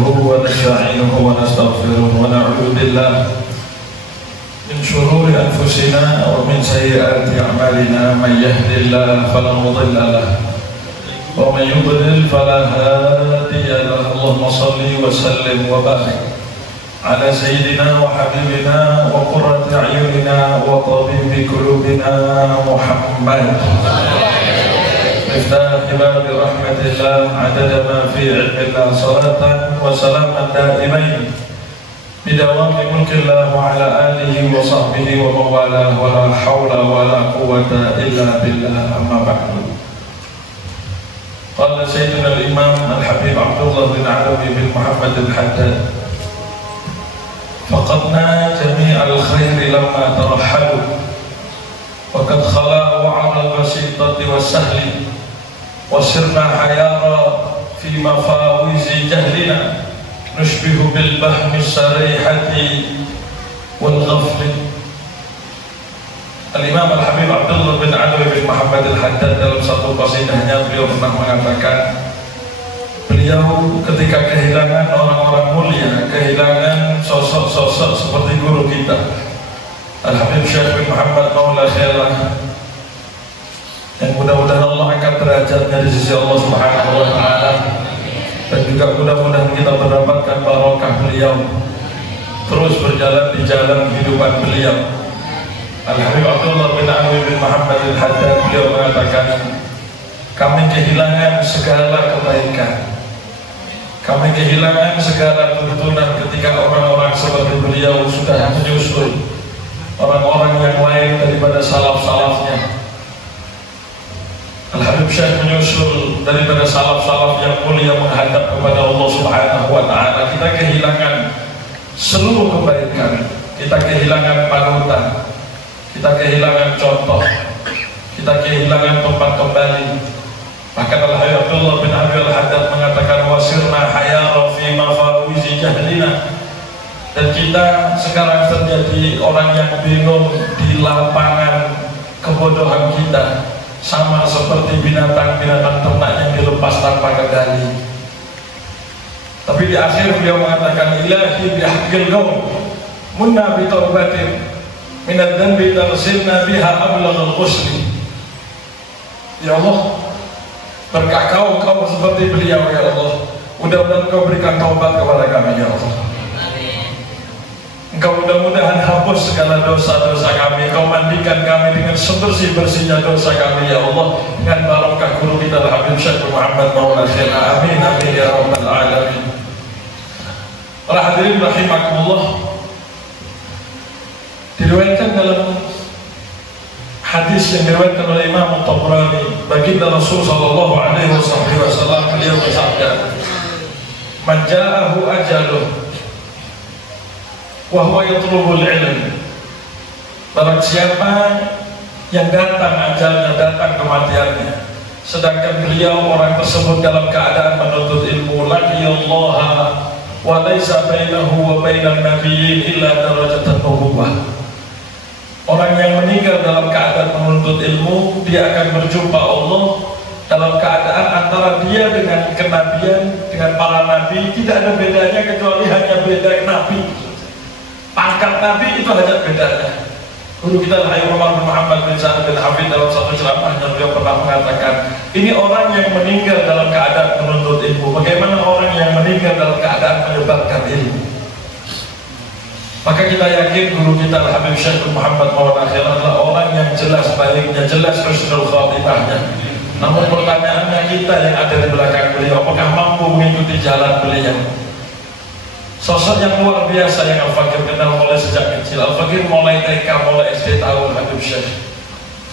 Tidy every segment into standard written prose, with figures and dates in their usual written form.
نحمده ونستعينه ونستغفره ونعوذ بالله من شرور أنفسنا ومن سيئات أعمالنا. من يهد الله فلا مضل له ومن يضلل فلا هادي له. اللهم صل وسلم وبارك على سيدنا وحبيبنا وقرة أعيننا وطبيب قلوبنا محمد مفتاح باب رحمة الله عدد ما في علم الله. صلاة وسلاما دائمين بدوام ملك الله وعلى آله وصحبه ومن والاه ولا حول ولا قوة إلا بالله. أما بعد، قال سيدنا الإمام الحبيب عبد الله بن علوي بن محمد الحداد: فقدنا جميع الخير لما ترحلوا وقد خلا وعر البسيطة والسهل وصرنا حيارى في مفاوز جهلنا نشبه بالبهم السريحة والغفل. Al-Imam Al-Habib Abdullah bin Alwi bin Muhammad Al-Haddad dalam satu qasidahnya beliau pernah mengatakan, beliau ketika kehilangan orang-orang mulia, kehilangan sosok-sosok seperti guru kita Al-Habib Syekh bin Muhammad Maula Khairah, yang mudah-mudahan Allah angkat derajatnya di sisi Allah Subhanahu wa Ta'ala, dan juga mudah-mudahan kita mendapatkan barokah beliau, terus berjalan di jalan kehidupan beliau. Al-Habib Abdullah bin Alwi bin Muhammad Al-Haddad beliau mengatakan, kami kehilangan segala kebaikan, kami kehilangan segala tuntunan ketika orang-orang seperti beliau sudah menyusul orang-orang yang lain daripada salaf-salafnya. Al-Habib Syekh menyusul daripada salaf-salaf yang mulia menghadap kepada Allah Subhanahu wa Ta'ala. Kita kehilangan seluruh kebaikan, kita kehilangan panutan, kita kehilangan contoh, kita kehilangan tempat kembali. Bahkan Al-Habib Abdullah bin Alwi Al-Haddad mengatakan, wasirna hayara fi mafawizi jahlina, dan kita sekarang terjadi orang yang bingung di lapangan kebodohan kita, sama seperti binatang-binatang ternak yang dilepas tanpa kendali. Tapi di akhir beliau mengatakan, ilahi bihaqqil qaum munna bi taubatin min ad-dhanbi tarsilna biha ablaghal ghusli. Ya Allah, berkah kau seperti beliau ya Allah, mudah-mudahan kau berikan taubat kepada kami ya Allah. Engkau mudah-mudahan hapus segala dosa-dosa kami, kau mandikan kami dengan sebersih-bersihnya dosa kami ya Allah, dengan barokah guru kita Al-Habib Syekh Muhammad Maula Khairah. Amin amin ya rabbal alamin. Para hadirin rahimakumullah, diriwayatkan dalam hadis yang diriwayatkan oleh Imam Tabrani, baginda Rasul sallallahu alaihi wasallam beliau bersabda, man ja'ahu ajaluh wa huwa yatlubul ilm, barang siapa yang datang ajalnya, datang kematiannya, sedangkan beliau orang tersebut dalam keadaan menuntut ilmu, laqiyallaha wa laisa bainahu wa bainan nabiyyin illa darajatan nubuwah. Orang yang meninggal dalam keadaan menuntut ilmu, dia akan berjumpa Allah dalam keadaan antara dia dengan kenabian, dengan para nabi tidak ada bedanya kecuali hanya beda nabi. Pangkat nabi itu hanya bedanya. Guru kita Al-Habib Muhammad bin Sa'ad bin Hafid dalam satu ceramahnya beliau pernah mengatakan, ini orang yang meninggal dalam keadaan menuntut ilmu. Bagaimana orang yang meninggal dalam keadaan menyebarkan ilmu? Maka kita yakin guru kita Al-Habib Syekh Muhammad Maula Khairah adalah orang yang jelas baiknya, jelas husnul khatimahnya. Namun pertanyaannya, kita yang ada di belakang beliau, apakah mampu mengikuti jalan beliau? Sosok yang luar biasa yang Al-Fakir kenal mulai sejak kecil. Al-Fakir mulai TK, mulai SD tahu Habib Syekh.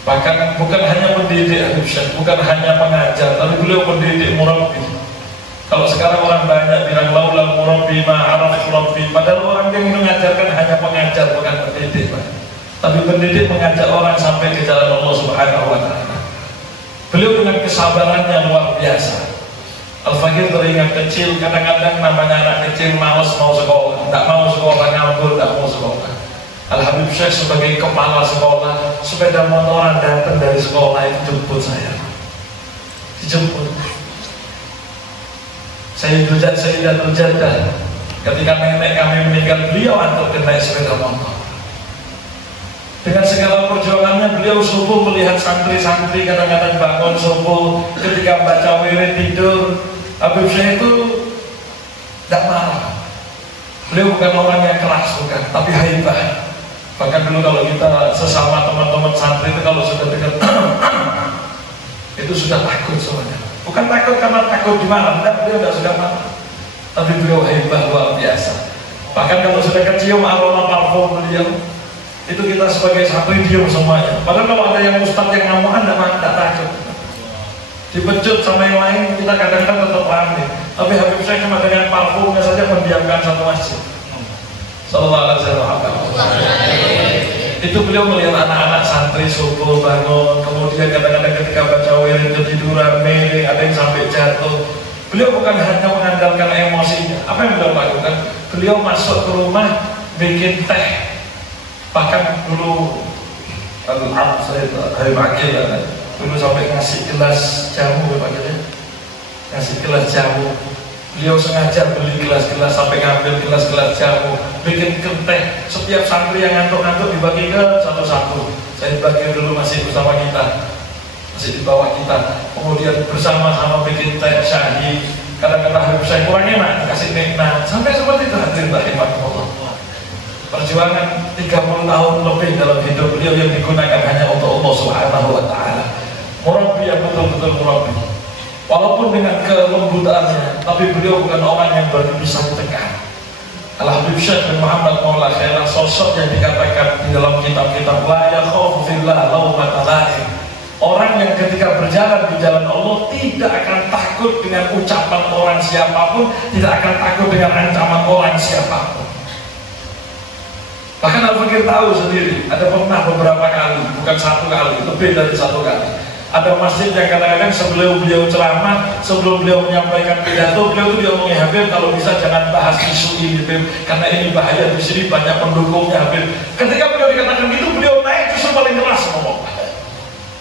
Bahkan bukan hanya mendidik Habib Syekh, bukan hanya mengajar, tapi beliau mendidik murabbi. Kalau sekarang orang banyak bilang laulal murabbi ma'araf murabbi, padahal orang yang mengajarkan hanya pengajar, bukan pendidik. Tapi pendidik mengajak orang sampai ke jalan Allah Subhanahu wa Ta'ala. Beliau dengan kesabarannya luar biasa. Al-Fakir teringat kecil, kadang-kadang namanya anak kecil malas mau sekolah, tidak mau sekolah, nganggur, tidak mau sekolah. Al-Habib Syekh sebagai kepala sekolah, sepeda motoran datang dari sekolah itu jemput saya, dijemput. Sayyidatul Jaddah, ketika nenek kami meninggal, beliau antar naik sepeda motor. Dengan segala perjuangannya, beliau subuh melihat santri-santri kadang-kadang bangun subuh, ketika baca wirid tidur. Habib Syekh itu tidak marah. Beliau bukan orang yang keras, bukan, tapi haibah. Bahkan dulu kalau kita sesama teman-teman santri itu kalau sudah dekat itu sudah takut semuanya. Bukan takut karena takut dimarah, beliau tidak sudah marah, tapi beliau haibah luar biasa. Bahkan kalau sudah kecium aroma parfum beliau, itu kita sebagai santri diam semuanya. Padahal kalau ada yang ustadz yang ngamuan tidak takut, dipecut sama yang lain, kita kadang-kadang tetap panik. Tapi Habib Syekh cuma dengan parfumnya saja mendiamkan satu masjid. Sallallahu alaihi wasallam. Itu beliau melihat anak-anak santri subuh bangun, kemudian kadang-kadang ketika baca wirid ketiduran, miring, ada yang sampai jatuh. Beliau bukan hanya mengandalkan emosinya. Apa yang beliau lakukan? Beliau masuk ke rumah bikin teh. Bahkan dulu saya Habib Akil dulu sampai ngasih gelas jamu, ngasih gelas jamu. Beliau sengaja beli gelas-gelas sampai ngambil gelas-gelas jamu, bikin teh. Setiap santri yang ngantuk-ngantuk dibagi ke satu-satu. Saya bagi dulu masih bersama kita, masih di bawah kita. Kemudian bersama-sama bikin teh syahid. Kadang-kadang saya kurang enak, kasih nikmat. Sampai seperti itu hadirin rahimahullah. Perjuangan 30 tahun lebih dalam hidup beliau yang digunakan hanya untuk Allah Subhanahu wa Ta'ala. Murabbi yang betul-betul murabbi. Walaupun dengan kelembutannya, tapi beliau bukan orang yang bisa ditekan. Al-Habib Syekh bin Muhammad Maula Khairah, sosok yang dikatakan di dalam kitab-kitab la yakhafu fillah laumata laim. Orang yang ketika berjalan di jalan Allah tidak akan takut dengan ucapan orang siapapun, tidak akan takut dengan ancaman orang siapapun. Bahkan Al-Fakir tahu sendiri, ada pernah beberapa kali, bukan satu kali, lebih dari satu kali. Ada masjid yang kadang-kadang sebelum beliau ceramah, sebelum beliau menyampaikan pidato, beliau itu dia ngomongin, Habib kalau bisa jangan bahas isu ini, Habib, karena ini bahaya, di sini banyak pendukungnya, Habib. Ketika beliau dikatakan gitu, beliau naik justru paling keras ngomong.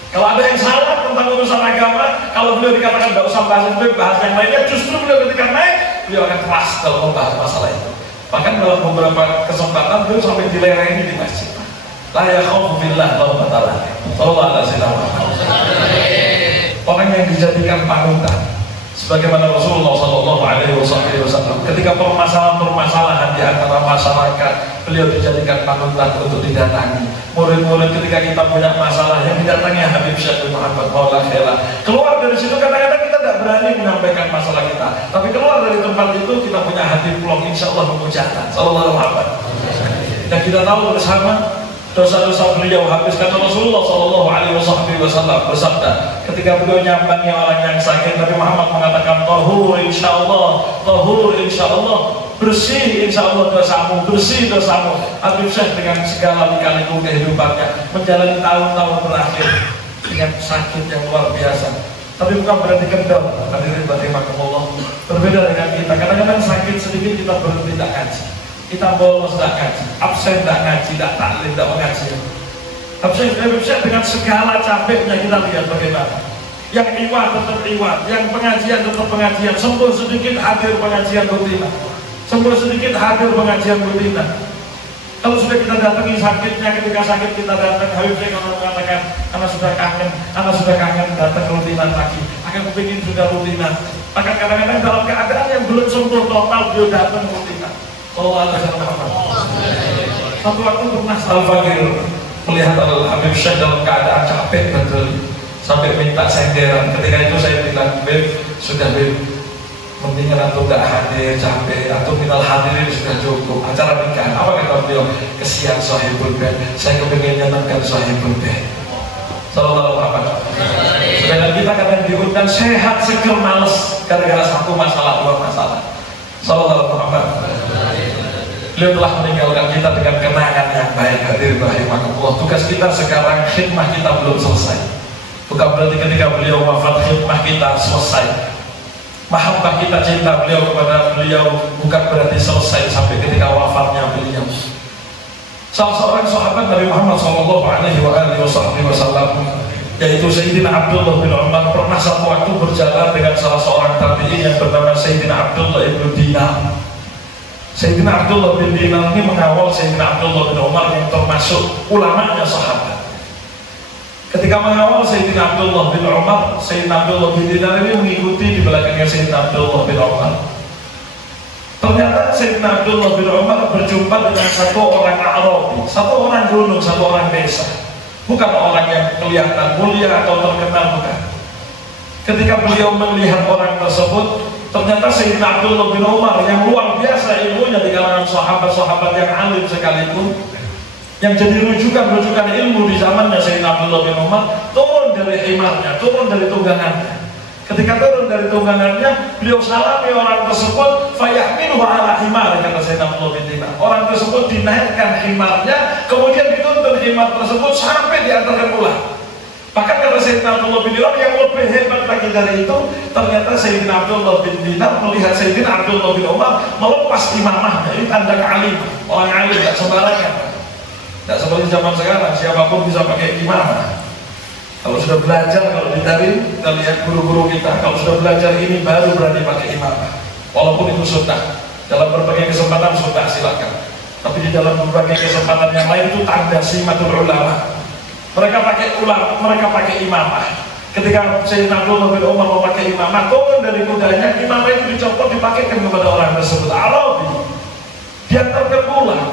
Kalau ada yang salah tentang urusan agama, kalau beliau dikatakan tidak usah bahas itu, bahas yang lainnya, justru beliau ketika naik, beliau akan keras dalam membahas masalah itu. Bahkan dalam beberapa kesempatan beliau sampai dilereni di masjid. La yakhafu billah laumata laim. Sallallahu alaihi wasallam. Orang yang dijadikan panutan, sebagaimana Rasulullah Sallallahu Alaihi Wasallam, ketika permasalahan-permasalahan di antara masyarakat, beliau dijadikan panutan untuk didatangi. Murid-murid ketika kita punya masalah yang didatangi Habib Syekh bin Muhammad Maula Khairah. Keluar dari situ kadang-kadang kita tidak berani menyampaikan masalah kita, tapi keluar dari tempat itu kita punya hati plong, insya Allah memujakan. Sallallahu Alaihi Wasallam. Dan kita tahu bersama dosa-dosa beliau habis. Kata Rasulullah Sallallahu Alaihi Wasallam bersabda, ketika beliau nyambangi orang yang sakit, Nabi Muhammad mengatakan, tahur insya Allah, bersih insya Allah dosamu, bersih dosamu. Habib Syekh dengan segala lika-liku kehidupannya menjalani tahun-tahun terakhir dengan sakit yang luar biasa, tapi bukan berarti kendor. Hadirin rahimakumullah, berbeda dengan kita. Kadang-kadang sakit sedikit kita berhenti tak ngaji, kita bolos tidak ngaji, absen tidak ngaji, tidak taklim, tidak mengaji. Habib Syekh dengan segala capeknya kita lihat bagaimana. Yang iwat tetap iwat, yang pengajian tetap pengajian, sembuh sedikit hadir pengajian rutina, sembuh sedikit hadir pengajian rutina. Kalau sudah kita datangi sakitnya, ketika sakit kita datang, Habib Syekh mengatakan, anak sudah kangen datang rutinan lagi, akan kepingin sudah rutinan. Bahkan kadang-kadang dalam keadaan yang belum sembuh total, beliau datang rutinan. Satu waktu pernah Al-Fakir melihat Habib Syekh dalam keadaan capek betul, sampai minta senderan. Ketika itu saya bilang, Beb, sudah Beb, mendingan atau gak hadir, capek, atau minal hadirin sudah cukup, acara nikah. Apa kata beliau? Kesian sahibul bed, saya kepingin nyenangkan sahibul bed. Sallallahu alaihi wasallam. Sedangkan kita kadang diundang sehat, seger, males gara-gara satu masalah, dua masalah. Sallallahu alaihi wasallam. Beliau telah meninggalkan kita dengan kenangan yang baik. Hadirin rahimakumullah. Tugas kita sekarang, khidmah kita belum selesai. Bukan berarti ketika beliau wafat khidmah kita selesai. Mahabbah kita, cinta beliau kepada beliau bukan berarti selesai sampai ketika wafatnya beliau. Salah seorang sahabat Nabi Muhammad Sallallahu Alaihi Wasallam yaitu Sayyidina Abdullah bin Umar pernah satu waktu berjalan dengan salah seorang tabi'in yang bernama Sayyidina Abdullah bin Dinar. Sayyidina Abdullah bin Dinar ini mengawal Sayyidina Abdullah bin Umar yang termasuk ulamanya sahabat. Ketika mengawal Sayyidina Abdullah bin Umar, Sayyidina Abdullah bin Dinar ini mengikuti di belakangnya Sayyidina Abdullah bin Umar. Ternyata Sayyidina Abdullah bin Umar berjumpa dengan satu orang Arabi, satu orang gunung, satu orang desa. Bukan orang yang kelihatan mulia atau terkenal, bukan. Ketika beliau melihat orang tersebut, ternyata Sayyidina Abdullah bin Umar yang luar biasa ilmunya di kalangan sahabat-sahabat yang alim sekalipun, yang jadi rujukan ilmu di zamannya Sayyidina Abdullah bin Umar, turun dari himarnya, turun dari tunggangannya. Ketika turun dari tunggangannya, beliau salami orang tersebut, fayahmiluhu ala himar, kata Sayyidina Abdullah bin Dinar. Orang tersebut dinaikkan himarnya, kemudian dituntun himar tersebut sampai diantarkan pulang. Bahkan kata Sayyidina Abdullah bin Dinar, yang lebih hebat lagi dari itu, ternyata Sayyidina Abdullah bin Dinar melihat Sayyidina Abdullah bin Umar melepas imamahnya. Ini tanda alim, orang alim, tidak sembarangan. Tidak seperti zaman sekarang, siapapun bisa pakai imamah. Kalau sudah belajar, kalau ditari, kita lihat guru-guru kita, kalau sudah belajar ini baru berani pakai imamah. Walaupun itu sunnah, dalam berbagai kesempatan sunnah silakan. Tapi di dalam berbagai kesempatan yang lain itu tanda simatul ulama. Mereka pakai imamah. Ketika Sayyidina Abdullah bin Umar memakai imamah, turun dari kudanya, imamah itu dicopot, dipakaikan kepada orang tersebut. Arabi, diantarkan pulang.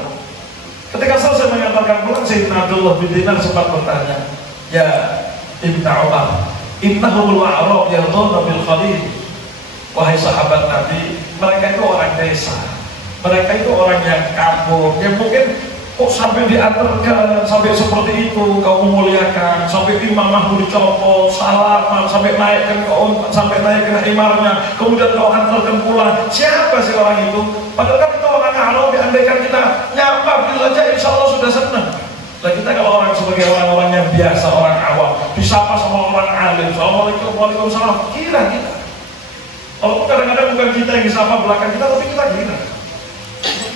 Ketika selesai mengantarkan pulang, Sayyidina Abdullah bin Dinar sempat bertanya, ya Ibn Umar, innahumul a'rab yarduna bil khalil. Wahai sahabat Nabi, mereka itu orang desa, mereka itu orang yang kampung, yang mungkin kok sampai diantarkan, sampai seperti itu kau memuliakan, sampai imamahmu dicopot, salaman, sampai naikkan himarnya, kemudian kau antarkan pulang. Siapa sih orang itu? Padahal kan itu orang Arab, diandaikan kita nyapa begitu saja, insya Allah sudah senang. Nah, kita kalau orang sebagai orang-orang yang biasa, orang awam, disapa sama orang alim, assalamualaikum, waalaikumsalam, kira kita. Walaupun kadang-kadang bukan kita yang disapa belakang kita, tapi kita kira.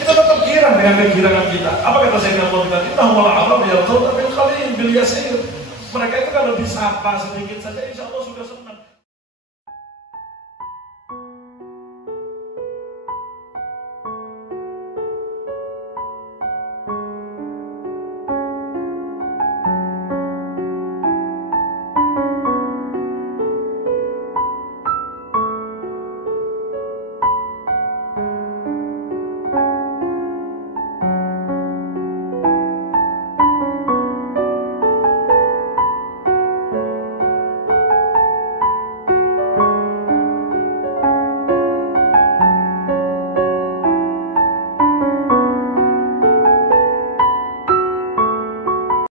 Kita tetap kira dengan kegirangan kita. Apa kata Sayyidina Abdullah bin Dinar? Innahumul a'rab yarduna bil khalil bil yasir. Mereka itu kalau disapa sedikit saja, insya Allah sudah sembuh.